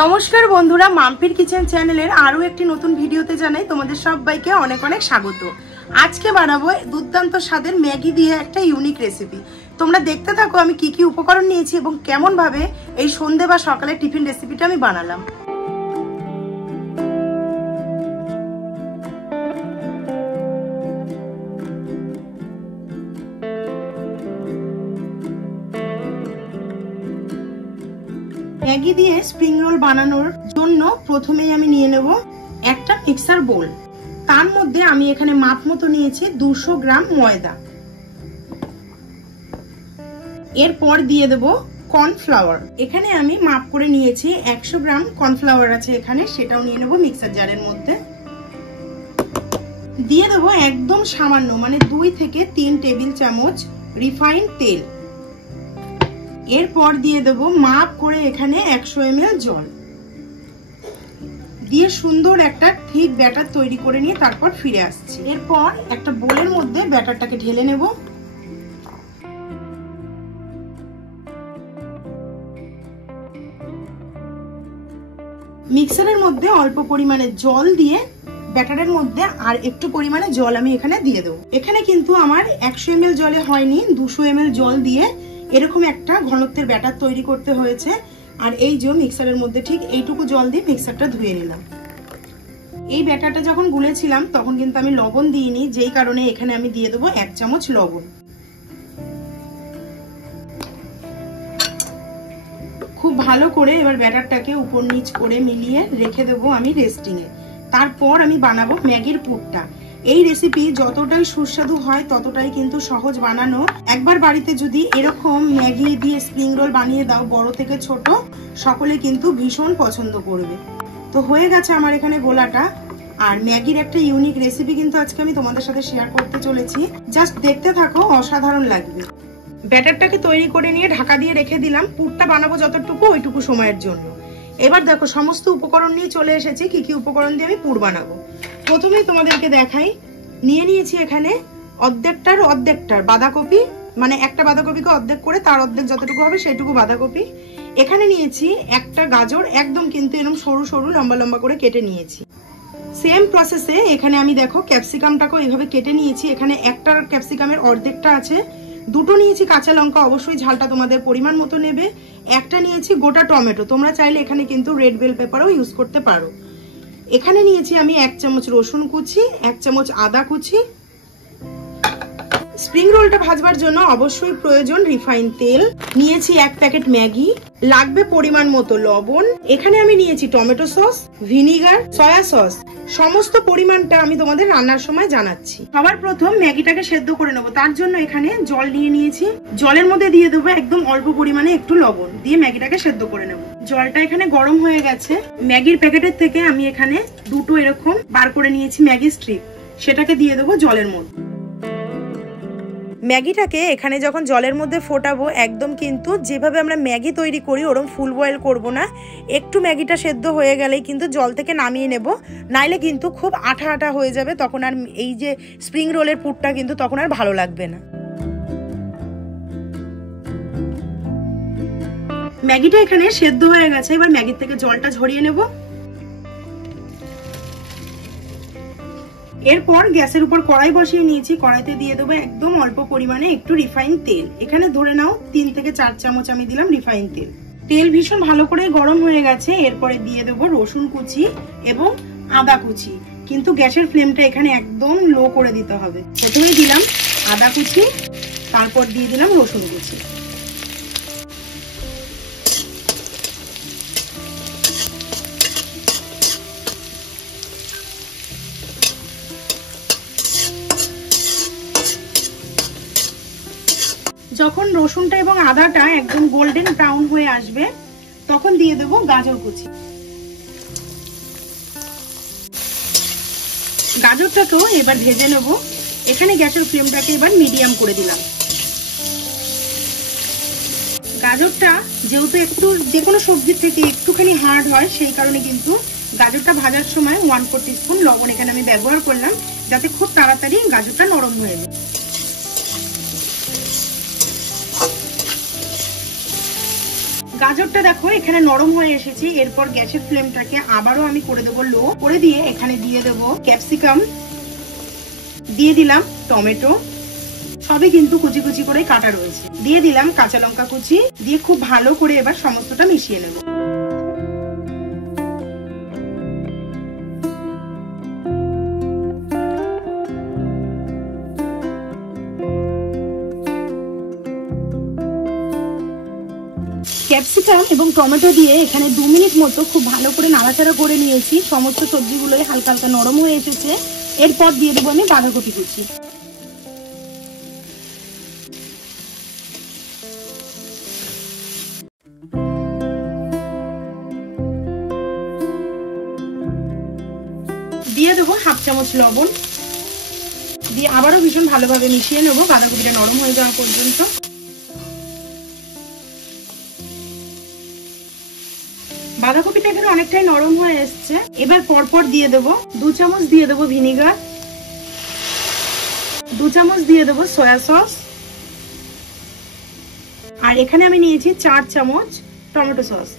নমস্কার বন্ধুরা, মাম্পির কিচেন চ্যানেলের আরো একটি নতুন ভিডিওতে জানাই তোমাদের সবাইকে অনেক অনেক স্বাগত। আজকে বানাবো দুর্দান্ত স্বাদের ম্যাগি দিয়ে একটা ইউনিক রেসিপি। তোমরা দেখতে থাকো আমি কি কি উপকরণ নিয়েছি এবং কেমন ভাবে এই সন্ধ্যে বা সকালে টিফিন রেসিপিটা আমি বানালাম। ম্যাগি দিয়ে স্প্রিং রোল বানানোর জন্য প্রথমেই আমি নিয়ে নেব একটা মিক্সার বোল। তার মধ্যে আমি এখানে মাপ মতো নিয়েছি 200 গ্রাম ময়দা। এরপর দিয়ে দেব কর্নফ্লাওয়ার। এখানে আমি মাপ করে নিয়েছি 100 গ্রাম কর্নফ্লাওয়ার আছে এখানে, সেটাও নিয়ে নেব মিক্সার জারের মধ্যে। দিয়ে দেব একদম সামান্য মানে 2 থেকে 3 টেবিল চামচ রিফাইন্ড তেল। এরপর দিয়ে দেব মাপ করে এখানে 100 ml জল দিয়ে সুন্দর একটা থিক ব্যাটার তৈরি করে নিয়ে তারপর ফিরে আসছি। এরপর একটা বোলের মধ্যে ব্যাটারটাকে ঢেলে নেব। মিক্সারের মধ্যে অল্প পরিমাণে জল দিয়ে ব্যাটারের মধ্যে আর একটু পরিমাণে জল আমি এখানে দিয়ে দেবো। এখানে কিন্তু আমার 100 ml জলে হয়নি, 200 ml জল দিয়ে এরকম একটা ঘনত্বের ব্যাটার তৈরি করতে হয়েছে। আর এই যে মিক্সারের মধ্যে ঠিক এইটুকু জল দিয়ে মিক্সারটা ধুয়ে নিলাম। এই ব্যাটারটা যখন গুলেছিলাম তখন কিন্তু আমি লবণ দিইনি, যেই কারণে এখানে আমি দিয়ে দেবো 1 চামচ লবণ। খুব ভালো করে এবার ব্যাটারটাকে উপর নিচ করে মিলিয়ে রেখে দেবো আমি রেস্টিং এ। তারপর আমি বানাবো ম্যাগির পুরটা। এই রেসিপি যতটাই সুস্বাদু হয় ততটাই কিন্তু সহজ বানানো। একবার বাড়িতে যদি এরকম ম্যাগি দিয়ে স্প্রিং রোল বানিয়ে দাও, বড় থেকে ছোট সকলে কিন্তু ভীষণ পছন্দ করবে। তো হয়ে গেছে আমার এখানে গোলাটা। আর ম্যাগির একটা ইউনিক রেসিপি কিন্তু আজকে আমি তোমাদের সাথে শেয়ার করতে চলেছি, জাস্ট দেখতে থাকো, অসাধারণ লাগবে। ব্যাটারটাকে তৈরি করে নিয়ে ঢাকা দিয়ে রেখে দিলাম পুরটা বানাবো যতটুকু ওইটুকু সময়ের জন্য। এবার দেখো সমস্ত উপকরণ নিয়ে চলে এসেছি কি কি উপকরণ দিয়ে আমি পুর বানাবো। প্রথমেই তোমাদেরকে দেখাই, নিয়ে নিয়েছি এখানে অর্ধেকটার বাঁধাকপি, মানে একটা বাঁধাকপিকে অর্ধেক করে তার অর্ধেক যতটুকু হবে সেটুকু বাঁধাকপি। এখানে নিয়েছি একটা গাজর, একদম কিন্তু এরকম সরু সরু লম্বা লম্বা করে কেটে নিয়েছি। সেম প্রসেসে এখানে আমি দেখো ক্যাপসিকামটাকেও এইভাবে কেটে নিয়েছি। এখানে একটা ক্যাপসিকামের অর্ধেকটা আছে। দুটো নিয়েছি কাঁচা লঙ্কা, অবশ্যই ঝালটা তোমাদের পরিমাণ মতো নেবে। একটা নিয়েছি গোটা টমেটো, তোমরা চাইলে এখানে কিন্তু রেড বেল পেপারও ইউজ করতে পারো। এখানে নিয়েছি আমি 1 চামচ রসুন কুচি, 1 চামচ আদা কুচি। স্প্রিং রোলটা ভাজবার জন্য অবশ্যই প্রয়োজন রিফাইন তেল। নিয়েছি 1 প্যাকেট ম্যাগি, লাগবে পরিমাণ মতো লবণ। এখানে আমি নিয়েছি tomato sauce, vinegar, soya sauce. সমস্ত পরিমাণটা আমি তোমাদের রান্নার সময় জানাচ্ছি। সবার প্রথম ম্যাগিটাকে সেদ্ধ করে নেবো, তার জন্য এখানে জল নিয়ে নিয়েছি। জলের মধ্যে দিয়ে দেবো একদম অল্প পরিমাণে একটু লবণ দিয়ে ম্যাগিটাকে সেদ্ধ করে নেবো। জলটা এখানে গরম হয়ে গেছে। ম্যাগির প্যাকেটের থেকে আমি এখানে দুটো এরকম বার করে নিয়েছি ম্যাগি স্ট্রিপ, সেটাকে দিয়ে দেবো জলের মধ্যে। ম্যাগিটাকে এখানে যখন জলের মধ্যে ফোটাবো, একদম কিন্তু যেভাবে আমরা ম্যাগি তৈরি করি ওরকম ফুল বয়েল করব না। একটু ম্যাগিটা সেদ্ধ হয়ে গেলেই কিন্তু জল থেকে নামিয়ে নেব, নাইলে কিন্তু খুব আঠা আঠা হয়ে যাবে, তখন আর এই যে স্প্রিং রোলের পুরটা কিন্তু তখন আর ভালো লাগবে না। ম্যাগিটা এখানে সেদ্ধ হয়ে গেছে, এবার ম্যাগির থেকে জলটা ঝরিয়ে নেব। এরপর গ্যাসের উপর কড়াই বসিয়ে নিয়েছি। কড়াইতে দিয়ে দেবো একদম অল্প পরিমাণে একটু রিফাইন তেল। এখানে ধরে নাও 3 থেকে 4 চামচ আমি দিলাম রিফাইন তেল। তেল ভীষণ ভালো করে গরম হয়ে গেছে। এরপরে দিয়ে দেবো রসুন কুচি এবং আদা কুচি, কিন্তু গ্যাসের ফ্লেমটা এখানে একদম লো করে দিতে হবে। প্রথমেই দিলাম আদা কুচি, তারপর দিয়ে দিলাম রসুন কুচি। যখন রসুনটা এবং আদাটা একদম গোল্ডেন ব্রাউন হয়ে আসবে তখন দিয়ে দেবো গাজর কুচি। গাজরটাকেও এবার ভেজে নেব। এখানে গ্যাসের ফ্লেমটাকে এবার মিডিয়াম করে দিলাম। গাজরটা যেহেতু একটু যে কোনো সবজির থেকে একটুখানি হার্ড হয়, সেই কারণে কিন্তু গাজরটা ভাজার সময় 1/4 টিস্পুন লবণ এখানে আমি ব্যবহার করলাম, যাতে খুব তাড়াতাড়ি গাজরটা নরম হয়ে যায়। গাজরটা দেখো এখানে নরম হয়ে এসেছে। এরপর গ্যাসের ফ্লেমটাকে আবারও আমি করে দেবো লো করে দিয়ে এখানে দিয়ে দেবো ক্যাপসিকাম, দিয়ে দিলাম টমেটো, সবই কিন্তু কুচি কুচি করে কাটা রয়েছে, দিয়ে দিলাম কাঁচা লঙ্কা কুচি, দিয়ে খুব ভালো করে এবার সমস্তটা মিশিয়ে নেব। ক্যাপসিকাম এবং টমেটো দিয়ে এখানে 2 মিনিট মতো খুব ভালো করে নাড়াচাড়া করে নিয়েছি। সমস্ত সবজিগুলো হালকা হালকা নরম হয়ে এসেছে। এরপর দিয়ে দেবো আমি বাঁধাকপি কুচি। দিয়ে দেবো 1/2 চামচ লবণ, দিয়ে আবারও ভীষণ ভালোভাবে মিশিয়ে নেবো বাঁধাকপিটা নরম হয়ে যাওয়া পর্যন্ত। বাঁধাকপিটা এখানে অনেকটাই নরম হয়ে এসছে। এবার পরপর দিয়ে দেবো 2 চামচ দিয়ে দেবো ভিনিগার, 2 চামচ দিয়ে দেবো সয়া সস, আর এখানে আমি নিয়েছি 4 চামচ টমেটো সস।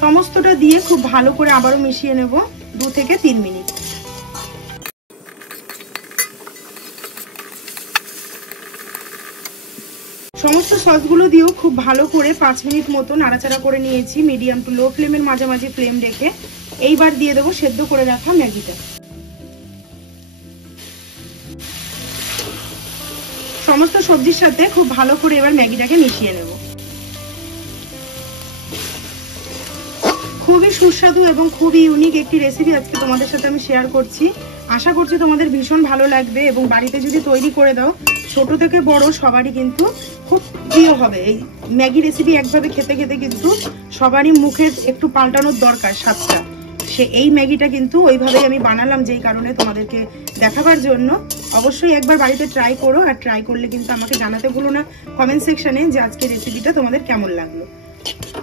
সমস্তটা দিয়ে খুব ভালো করে আবারও মিশিয়ে নেব 2 থেকে 3 মিনিট। সমস্ত সসগুলো দিয়েও খুব ভালো করে 5 মিনিট মতো নাড়াচাড়া করে নিয়েছি মিডিয়াম টু লো ফ্লেমের মাঝামাঝি ফ্লেম রেখে। এইবার দিয়ে দেবো সেদ্ধ করে রাখা ম্যাগিটা। সমস্ত সবজির সাথে খুব ভালো করে এবার ম্যাগিটাকে মিশিয়ে নেব। খুবই সুস্বাদু এবং খুবই ইউনিক একটি রেসিপি আজকে তোমাদের সাথে আমি শেয়ার করছি। আশা করছি তোমাদের ভীষণ ভালো লাগবে এবং বাড়িতে যদি তৈরি করে দাও ছোট থেকে বড় সবারই কিন্তু খুব প্রিয় হবে। এই ম্যাগি রেসিপি একভাবে খেতে খেতে কিন্তু সবারই মুখের একটু পাল্টানোর দরকার স্বাদটা। এই ম্যাগিটা কিন্তু ওইভাবেই আমি বানালাম, যেই কারণে তোমাদেরকে দেখাবার জন্য। অবশ্যই একবার বাড়িতে ট্রাই করো, আর ট্রাই করলে কিন্তু আমাকে জানাতে ভুলো না কমেন্ট সেকশনে যে আজকে রেসিপিটা তোমাদের কেমন লাগলো।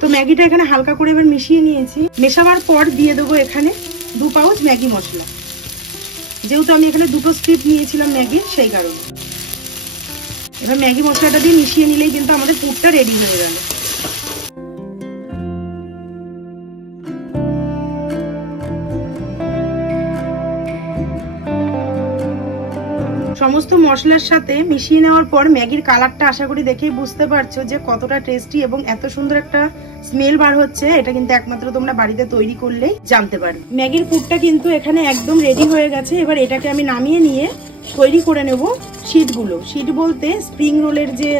তো ম্যাগিটা এখানে হালকা করে এবার মিশিয়ে নিয়েছি। মেশাবার পর দিয়ে দেবো এখানে 2 পাউচ ম্যাগি মশলা, যেহেতু আমি এখানে 2টো স্ট্রিপ নিয়েছিলাম ম্যাগির, সেই কারণে। এবার ম্যাগি মশলাটা দিয়ে মিশিয়ে নিলেই কিন্তু আমাদের পুরটা রেডি হয়ে গেল। সমস্ত মশলার সাথে মিশিয়ে নেওয়ার পর ম্যাগির কালারটা আশা করি দেখেই বুঝতে পারছো যে কতটা টেস্টি এবং এত সুন্দর একটা স্মেল বার হচ্ছে। এটা কিন্তু একমাত্র তোমরা বাড়িতে তৈরি করলেই জানতে পারো। ম্যাগির পুরটা কিন্তু এখানে একদম রেডি হয়ে গেছে। এবার এটাকে আমি নামিয়ে নিয়ে তৈরি করে নেব শীটগুলো। শীট বলতে স্প্রিং রোলের যে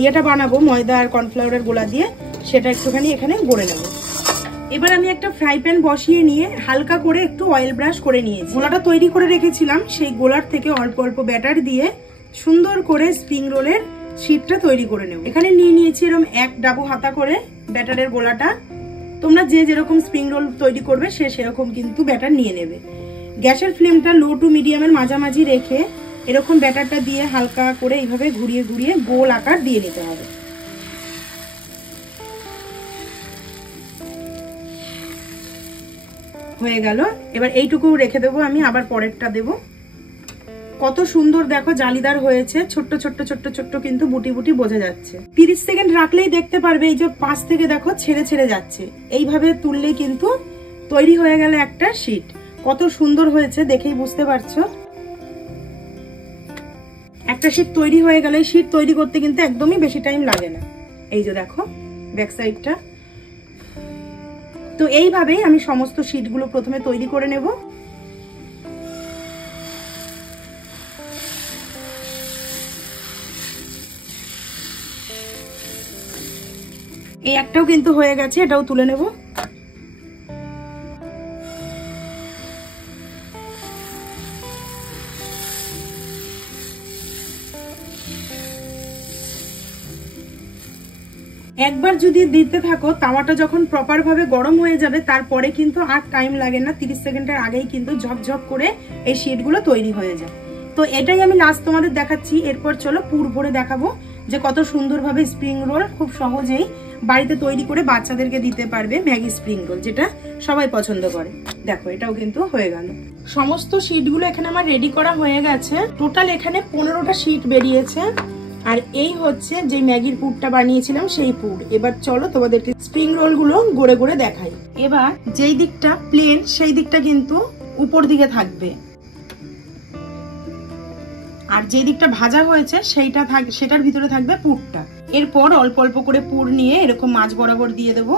ইয়েটা বানাবো ময়দা আর কর্নফ্লাওয়ারের গোলা দিয়ে, সেটা একটুখানি এখানে গড়ে নেব। এবার আমি একটা ফ্রাই প্যান বসিয়ে নিয়ে হালকা করে একটু অয়েল ব্রাশ করে নিয়েছি। গোলাটা তৈরি করে রেখেছিলাম, সেই গোলার থেকে অল্প অল্প ব্যাটার দিয়ে সুন্দর করে স্প্রিং রোলের শীটটা তৈরি করে নেব। এখানে নিয়ে নিয়েছি এরকম 1 ডাবু হাতা করে ব্যাটারের গোলাটা। তোমরা যে যেরকম স্প্রিং রোল তৈরি করবে সেরকম কিন্তু ব্যাটার নিয়ে নেবে। গ্যাসের ফ্লেমটা লো টু মিডিয়ামের মাঝামাঝি রেখে এরকম ব্যাটারটা দিয়ে হালকা করে এইভাবে ঘুরিয়ে ঘুরিয়ে গোল আকার দিয়ে নিতে হবে। হয়ে গেল। এবার এইটুকু রেখে দেবো আমি, আবার পরেরটা দেব। কত সুন্দর দেখো জালিদার হয়েছে, ছোট্ট ছোট্ট ছোট্ট ছোট্ট কিন্তু বুটি বুটি বোঝা যাচ্ছে। 30 সেকেন্ড রাখলেই দেখতে পারবে এই যে 5 থেকে দেখো ছেড়ে ছেড়ে যাচ্ছে। এইভাবে তুললেই কিন্তু তৈরি হয়ে গেল একটা শীট। কত সুন্দর হয়েছে দেখেই বুঝতে পারছো। একটা শীট তৈরি হয়ে গেলে শীট তৈরি করতে কিন্তু একদমই বেশি টাইম লাগে না। এই যে দেখো ব্যাক সাইডটা। তো এইভাবেই আমি সমস্ত শীটগুলো প্রথমে তৈরি করে নেব। এই একটাও কিন্তু হয়ে গেছে, এটাও তুলে নেব। একবার যদি দিতে থাকো, তাওয়াটা যখন প্রপার ভাবে গরম হয়ে যাবে তারপরে কিন্তু আর টাইম লাগে না, 30 সেকেন্ডের আগেই কিন্তু ঝপঝপ করে এই শীটগুলো তৈরি হয়ে যায়। তো এটাই আমি লাস্ট তোমাদের দেখাচ্ছি। এরপর চলো পুর ভরে দেখাবো যে কত সুন্দরভাবে স্প্রিং রোল খুব সহজেই বাড়িতে তৈরি করে বাচ্চাদেরকে দিতে পারবে। ম্যাগি স্প্রিং রোল যেটা সবাই পছন্দ করে। দেখো এটাও কিন্তু হয়ে গেল। সমস্ত শীটগুলো এখানে আমার রেডি করা হয়ে গেছে। টোটাল এখানে 15টা শীট বেরিয়েছে। আর এই হচ্ছে যে ম্যাগির পুরটা বানিয়েছিলাম সেই পুর। এবার চলো তোমাদেরকে স্প্রিং রোল গুলো গড়ে গড়ে দেখাই। এবার যেই দিকটা প্লেন সেই দিকটা কিন্তু উপর দিকে থাকবে, আর যে দিকটা ভাজা হয়েছে সেটার ভিতরে থাকবে পুরটা। এরপর অল্প অল্প করে পুর নিয়ে এরকম মাঝ বরাবর দিয়ে দেব।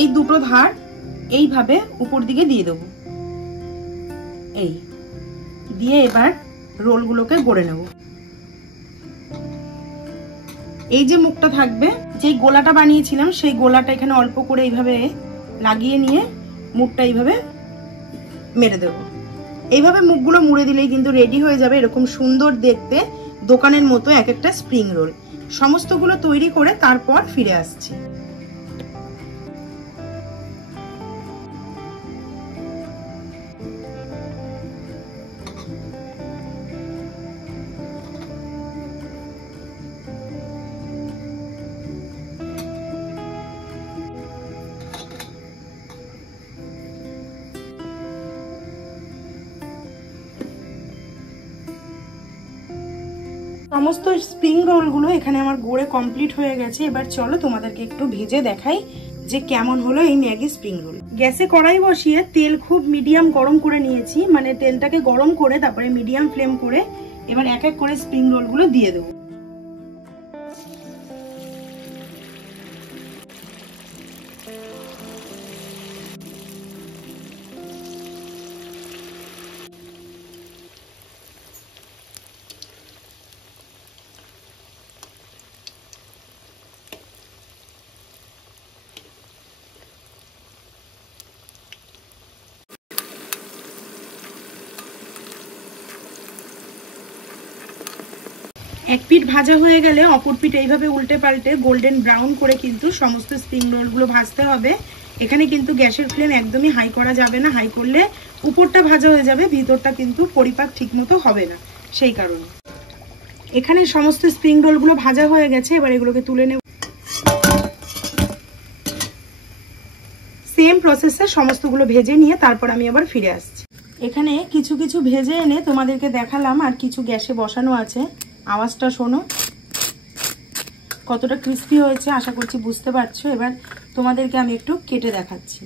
এই দুটো ধার এইভাবে উপর দিকে দিয়ে দেব, এই দিয়ে এবার রোলগুলোকে গড়ে নেব। এই যে মুখটা থাকবে, যেই গোলাটা বানিয়েছিলাম সেই গোলাটা এখানে অল্প করে এইভাবে লাগিয়ে নিয়ে মুখটা এইভাবে মেরে দেব। এইভাবে মুখগুলো মুড়ে দিলেই কিন্তু রেডি হয়ে যাবে এরকম সুন্দর দেখতে দোকানের মতো এক একটা স্প্রিং রোল। সমস্তগুলো তৈরি করে তারপর ফিরে আসছি। সমস্ত স্প্রিং রোলগুলো এখানে আমার গড়ে কমপ্লিট হয়ে গেছে। এবার চলো তোমাদেরকে একটু ভেজে দেখাই যে কেমন হলো এই ম্যাগি স্প্রিং রোল। গ্যাসে কড়াই বসিয়ে তেল খুব মিডিয়াম গরম করে নিয়েছি, মানে তেলটাকে গরম করে তারপরে মিডিয়াম ফ্লেম করে এবার এক এক করে স্প্রিং রোলগুলো দিয়ে দেবো। এক পিঠ ভাজা হয়ে গেলে অপর পিঠ এইভাবে উল্টে পাল্টে গোল্ডেন ব্রাউন করে কিন্তু সমস্ত স্প্রিং রোলগুলো ভাজতে হবে। এখানে কিন্তু গ্যাসের ফ্লেম একদমই হাই করা যাবে না, হাই করলে উপরটা ভাজা হয়ে যাবে, ভিতরটা কিন্তু পরিপাক ঠিকমতো হবে না, সেই কারণে। এখানে সমস্ত স্প্রিং রোলগুলো ভাজা হয়ে গেছে, এবার এগুলোকে তুলে নেব। সেম প্রসেসে সমস্তগুলো ভেজে নিয়ে তারপর আমি আবার ফিরে আসছি। এখানে কিছু কিছু ভেজে এনে তোমাদেরকে দেখালাম, আর কিছু গ্যাসে বসানো আছে। আওয়াজটা শোনো কতটা ক্রিস্পি হয়েছে, আশা করছি বুঝতে পারছো। এবার তোমাদেরকে আমি একটু কেটে দেখাচ্ছি।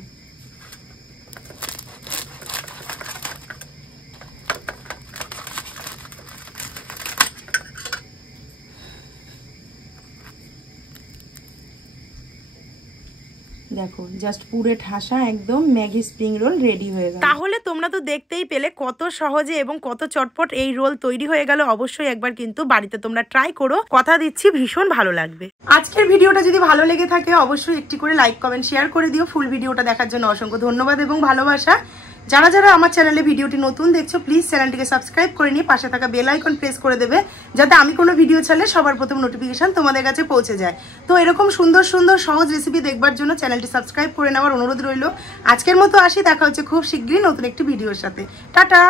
দেখো জাস্ট পুরে ঠাসা একদম ম্যাগি স্প্রিং রোল রেডি হয়ে গেল। তাহলে তোমরা তো দেখতেই পেলে কত সহজে এবং কত চটপট এই রোল তৈরি হয়ে গেল। অবশ্যই একবার কিন্তু বাড়িতে তোমরা ট্রাই করো, কথা দিচ্ছি ভীষণ ভালো লাগবে। আজকের ভিডিওটা যদি ভালো লেগে থাকে অবশ্যই একটি করে লাইক কমেন্ট শেয়ার করে দিও। ফুল ভিডিওটা দেখার জন্য অসংখ্য ধন্যবাদ এবং ভালোবাসা। যারা যারা আমার চ্যানেলে ভিডিওটি নতুন দেখছো প্লিজ চ্যানেলটিকে সাবস্ক্রাইব করে নিয়ে পাশে থাকা বেল আইকন প্রেস করে দেবে, যাতে আমি কোনো ভিডিও ছাড়লে সবার প্রথম নোটিফিকেশন তোমাদের কাছে পৌঁছে যায়। তো এরকম সুন্দর সুন্দর সহজ রেসিপি দেখবার জন্য চ্যানেলটি সাবস্ক্রাইব করে নেওয়ার অনুরোধ রইল। আজকের মতো আসি, দেখা হচ্ছে খুব শীঘ্রই নতুন একটি ভিডিওর সাথে। টাটা।